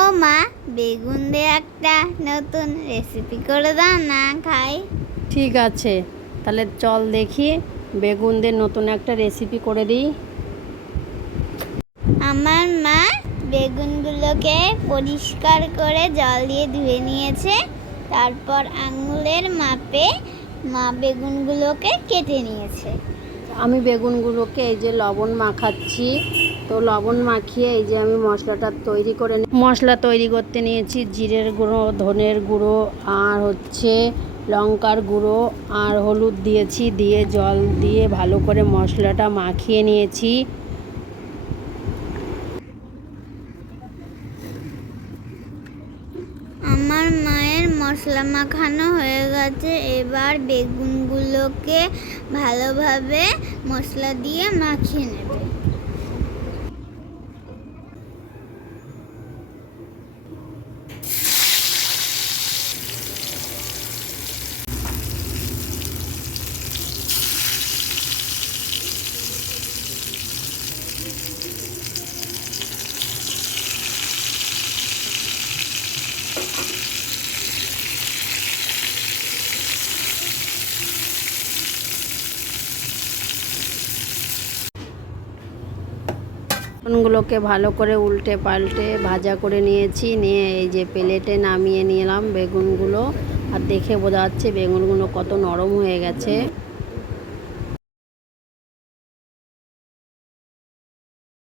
ও মা, বেগুন দিয়ে একটা নতুন রেসিপি করে দাও না, খাই। ঠিক আছে, তাহলে চল দেখি বেগুন দিয়ে নতুন একটা রেসিপি করে দিই। আমার মা বেগুনগুলোকে পরিষ্কার করে জল দিয়ে ধুয়ে নিয়েছে। তারপর আঙুলের মাপে মা বেগুনগুলোকে কেটে নিয়েছে। আমি বেগুনগুলোকে এই যে লবণ মাখাচ্ছি। তো লবণ মাখিয়ে এই যে আমি মশলা তৈরি করতে নিয়েছি। জিরের গুঁড়ো, ধনের গুঁড়ো, আর হচ্ছে লঙ্কার গুঁড়ো আর হলুদ দিয়েছি, দিয়ে জল দিয়ে ভালো করে মশলাটা মাখিয়ে নিয়েছি। আমার মায়ের মশলা মাখানো হয়ে গেছে। এবার বেগুনগুলোকে ভালোভাবে মশলা দিয়ে মাখিয়ে নেবে। বেগুনগুলোকে ভালো করে উল্টে পাল্টে ভাজা করে নিয়েছি, নিয়ে এই যে প্লেটে নামিয়ে নিলাম বেগুনগুলো। আর দেখে বোঝা যাচ্ছে বেগুনগুলো কত নরম হয়ে গেছে।